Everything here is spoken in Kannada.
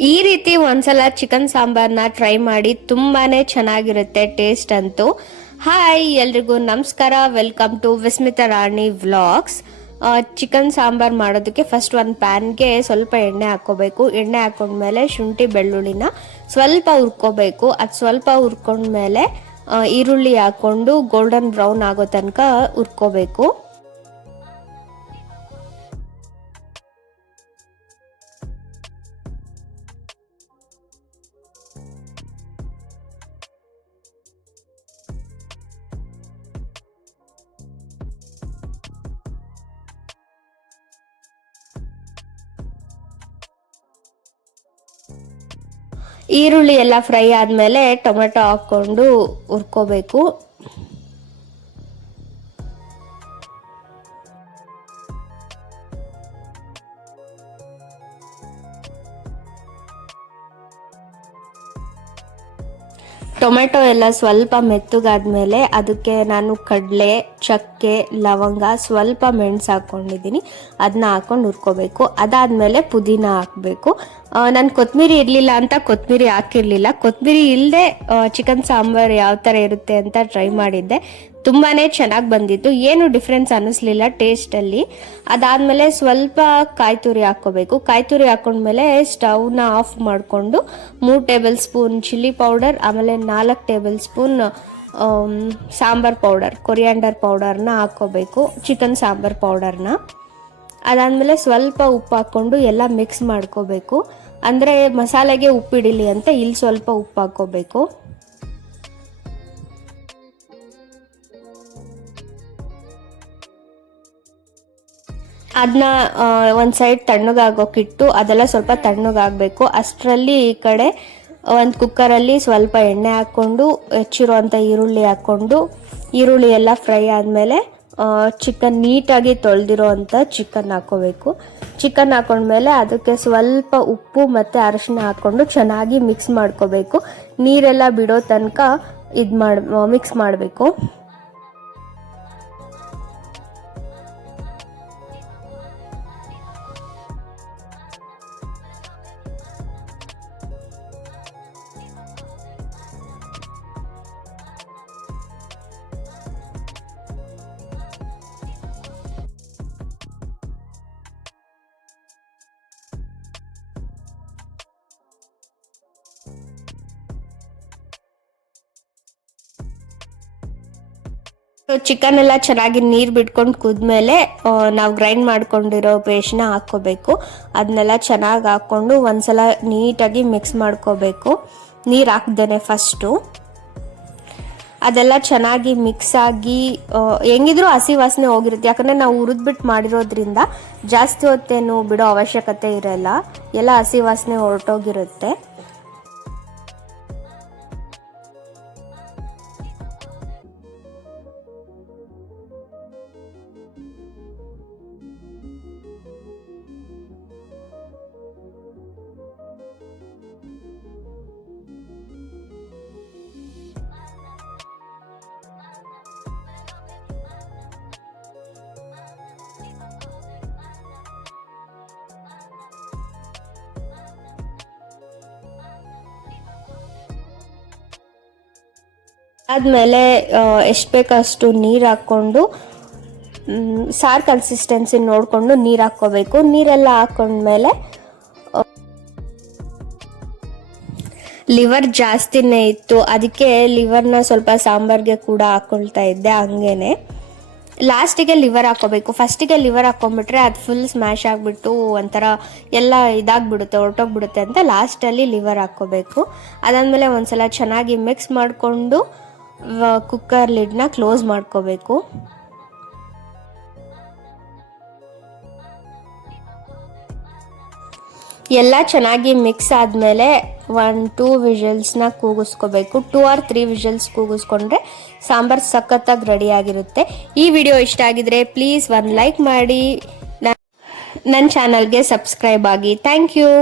ಈ ರೀತಿ ಒಂದ್ಸಲ ಚಿಕನ್ ಸಾಂಬಾರ್ನ ಟ್ರೈ ಮಾಡಿ, ತುಂಬಾನೇ ಚೆನ್ನಾಗಿರುತ್ತೆ ಟೇಸ್ಟ್ ಅಂತೂ. ಹಾಯ್ ಎಲ್ರಿಗೂ ನಮಸ್ಕಾರ, welcome to Vismita Rani vlogs. Chicken sambar ಮಾಡೋದಕ್ಕೆ ಫಸ್ಟ್ ಒಂದು ಪ್ಯಾನ್ಗೆ ಸ್ವಲ್ಪ ಎಣ್ಣೆ ಹಾಕ್ಕೋಬೇಕು. ಎಣ್ಣೆ ಹಾಕೊಂಡ್ಮೇಲೆ ಶುಂಠಿ ಬೆಳ್ಳುಳ್ಳಿನ ಸ್ವಲ್ಪ ಹುರ್ಕೋಬೇಕು. ಅದು ಸ್ವಲ್ಪ ಹುರ್ಕೊಂಡ್ಮೇಲೆ ಈರುಳ್ಳಿ ಹಾಕೊಂಡು ಗೋಲ್ಡನ್ ಬ್ರೌನ್ ಆಗೋ ತನಕ ಹುರ್ಕೋಬೇಕು. ಈರುಳ್ಳಿ ಎಲ್ಲ ಫ್ರೈ ಆದ್ಮೇಲೆ ಟೊಮೆಟೊ ಹಾಕೊಂಡು ಹುರ್ಕೋಬೇಕು. ಟೊಮೆಟೊ ಎಲ್ಲ ಸ್ವಲ್ಪ ಮೆತ್ತಗಾದ್ಮೇಲೆ ಅದಕ್ಕೆ ನಾನು ಕಡಲೆ, ಚಕ್ಕೆ, ಲವಂಗ, ಸ್ವಲ್ಪ ಮೆಣಸು ಹಾಕೊಂಡಿದ್ದೀನಿ. ಅದನ್ನ ಹಾಕೊಂಡು ಹುರ್ಕೋಬೇಕು. ಅದಾದ್ಮೇಲೆ ಪುದೀನ ಹಾಕಬೇಕು. ನಾನು ಕೊತ್ತಂಬರಿ ಇರಲಿಲ್ಲ ಅಂತ ಕೊತ್ತಂಬರಿ ಹಾಕಿರಲಿಲ್ಲ. ಕೊತ್ತಂಬರಿ ಇಲ್ಲದೆ ಚಿಕನ್ ಸಾಂಬಾರ್ ಯಾವ ಥರ ಇರುತ್ತೆ ಅಂತ ಟ್ರೈ ಮಾಡಿದ್ದೆ. ತುಂಬಾನೇ ಚೆನ್ನಾಗಿ ಬಂದಿತ್ತು, ಏನು ಡಿಫ್ರೆನ್ಸ್ ಅನ್ನಿಸ್ಲಿಲ್ಲ ಟೇಸ್ಟಲ್ಲಿ. ಅದಾದಮೇಲೆ ಸ್ವಲ್ಪ ಕಾಯಿ ತುರಿ ಹಾಕ್ಕೋಬೇಕು. ಕಾಯಿ ತುರಿ ಹಾಕೊಂಡ್ಮೇಲೆ ಸ್ಟವ್ನ ಆಫ್ ಮಾಡಿಕೊಂಡು 3 ಟೇಬಲ್ ಸ್ಪೂನ್ ಚಿಲ್ಲಿ ಪೌಡರ್, ಆಮೇಲೆ 4 tablespoon sambar powder, coriander ಪೌಡರ್ನ ಹಾಕ್ಕೋಬೇಕು, ಚಿಕನ್ ಸಾಂಬಾರ್ ಪೌಡರ್ನ. ಅದಾದಮೇಲೆ ಸ್ವಲ್ಪ ಉಪ್ಪು ಹಾಕ್ಕೊಂಡು ಎಲ್ಲ ಮಿಕ್ಸ್ ಮಾಡ್ಕೋಬೇಕು. ಅಂದರೆ ಮಸಾಲೆಗೆ ಉಪ್ಪಿಡಿಲಿ ಅಂತ ಇಲ್ಲಿ ಸ್ವಲ್ಪ ಉಪ್ಪು ಹಾಕ್ಕೋಬೇಕು. ಅದನ್ನ ಒಂದು ಸೈಡ್ ತಣ್ಣಗಾಗೋಕ್ಕಿಟ್ಟು ಅದೆಲ್ಲ ಸ್ವಲ್ಪ ತಣ್ಣಗಾಗಬೇಕು. ಅಷ್ಟರಲ್ಲಿ ಈ ಕಡೆ ಒಂದು ಕುಕ್ಕರಲ್ಲಿ ಸ್ವಲ್ಪ ಎಣ್ಣೆ ಹಾಕ್ಕೊಂಡು ಹೆಚ್ಚಿರುವಂಥ ಈರುಳ್ಳಿ ಹಾಕ್ಕೊಂಡು ಈರುಳ್ಳಿ ಎಲ್ಲ ಫ್ರೈ ಆದಮೇಲೆ ಚಿಕನ್ ನೀಟಾಗಿ ತೊಳೆದಿರೋ ಅಂಥ ಚಿಕನ್ ಹಾಕ್ಕೋಬೇಕು. ಚಿಕನ್ ಹಾಕೊಂಡ್ಮೇಲೆ ಅದಕ್ಕೆ ಸ್ವಲ್ಪ ಉಪ್ಪು ಮತ್ತು ಅರಿಶಿನ ಹಾಕ್ಕೊಂಡು ಚೆನ್ನಾಗಿ ಮಿಕ್ಸ್ ಮಾಡ್ಕೋಬೇಕು. ನೀರೆಲ್ಲ ಬಿಡೋ ತನಕ ಮಿಕ್ಸ್ ಮಾಡಬೇಕು. ಚಿಕನ್ ಎಲ್ಲ ಚೆನ್ನಾಗಿ ನೀರು ಬಿಟ್ಕೊಂಡು ಕುದ್ಮೇಲೆ ನಾವು ಗ್ರೈಂಡ್ ಮಾಡ್ಕೊಂಡಿರೋ ಪೇಸ್ಟ್ನ ಹಾಕ್ಕೋಬೇಕು. ಅದನ್ನೆಲ್ಲ ಚೆನ್ನಾಗಿ ಹಾಕ್ಕೊಂಡು ಒಂದ್ಸಲ ನೀಟಾಗಿ ಮಿಕ್ಸ್ ಮಾಡ್ಕೋಬೇಕು, ನೀರು ಹಾಕ್ದೇನೆ ಫಸ್ಟು. ಅದೆಲ್ಲ ಚೆನ್ನಾಗಿ ಮಿಕ್ಸ್ ಆಗಿ ಹೆಂಗಿದ್ರು ಹಸಿ ವಾಸನೆ ಹೋಗಿರುತ್ತೆ, ಯಾಕಂದರೆ ನಾವು ಹುರಿದ್ಬಿಟ್ಟು ಮಾಡಿರೋದ್ರಿಂದ ಜಾಸ್ತಿ ಹೊತ್ತೇನು ಬಿಡೋ ಅವಶ್ಯಕತೆ ಇರಲ್ಲ, ಎಲ್ಲ ಹಸಿ ವಾಸನೆ ಹೊರಟೋಗಿರುತ್ತೆ. ಆದಮೇಲೆ ಎಷ್ಟು ಬೇಕಷ್ಟು ನೀರು ಹಾಕ್ಕೊಂಡು ಸಾರು ಕನ್ಸಿಸ್ಟೆನ್ಸಿ ನೋಡಿಕೊಂಡು ನೀರು ಹಾಕ್ಕೋಬೇಕು. ನೀರೆಲ್ಲ ಹಾಕ್ಕೊಂಡ್ಮೇಲೆ ಲಿವರ್ ಜಾಸ್ತಿನೇ ಇತ್ತು, ಅದಕ್ಕೆ ಲಿವರ್ನ ಸ್ವಲ್ಪ ಸಾಂಬಾರ್ಗೆ ಕೂಡ ಹಾಕ್ಕೊಳ್ತಾ ಇದ್ದೆ. ಹಂಗೇನೆ ಲಾಸ್ಟಿಗೆ ಲಿವರ್ ಹಾಕ್ಕೋಬೇಕು. ಫಸ್ಟಿಗೆ ಲಿವರ್ ಹಾಕ್ಕೊಂಡ್ಬಿಟ್ರೆ ಅದು ಫುಲ್ ಸ್ಮ್ಯಾಶ್ ಆಗಿಬಿಟ್ಟು ಒಂಥರ ಎಲ್ಲ ಇದಾಗ್ಬಿಡುತ್ತೆ, ಹೊರಟೋಗ್ಬಿಡುತ್ತೆ ಅಂತ ಲಾಸ್ಟಲ್ಲಿ ಲಿವರ್ ಹಾಕ್ಕೋಬೇಕು. ಅದಾದಮೇಲೆ ಒಂದ್ಸಲ ಚೆನ್ನಾಗಿ ಮಿಕ್ಸ್ ಮಾಡಿಕೊಂಡು ಕುಕ್ಕರ್ ಲಿಡ್ನ ಕ್ಲೋಸ್ ಮಾಡ್ಕೋಬೇಕು. ಎಲ್ಲ ಚೆನ್ನಾಗಿ ಮಿಕ್ಸ್ ಆದಮೇಲೆ 1-2 ವಿಷಲ್ಸ್ನ ಕೂಗಿಸ್ಕೋಬೇಕು. 2 or 3 ವಿಷಲ್ಸ್ ಕೂಗಿಸ್ಕೊಂಡ್ರೆ ಸಾಂಬಾರ್ ಸಖತ್ತಾಗಿ ರೆಡಿ ಆಗಿರುತ್ತೆ. ಈ ವಿಡಿಯೋ ಇಷ್ಟ ಆಗಿದ್ರೆ ಪ್ಲೀಸ್ ಒಂದು ಲೈಕ್ ಮಾಡಿ, ನನ್ನ ಚಾನಲ್ಗೆ ಸಬ್ಸ್ಕ್ರೈಬ್ ಆಗಿ. Thank you.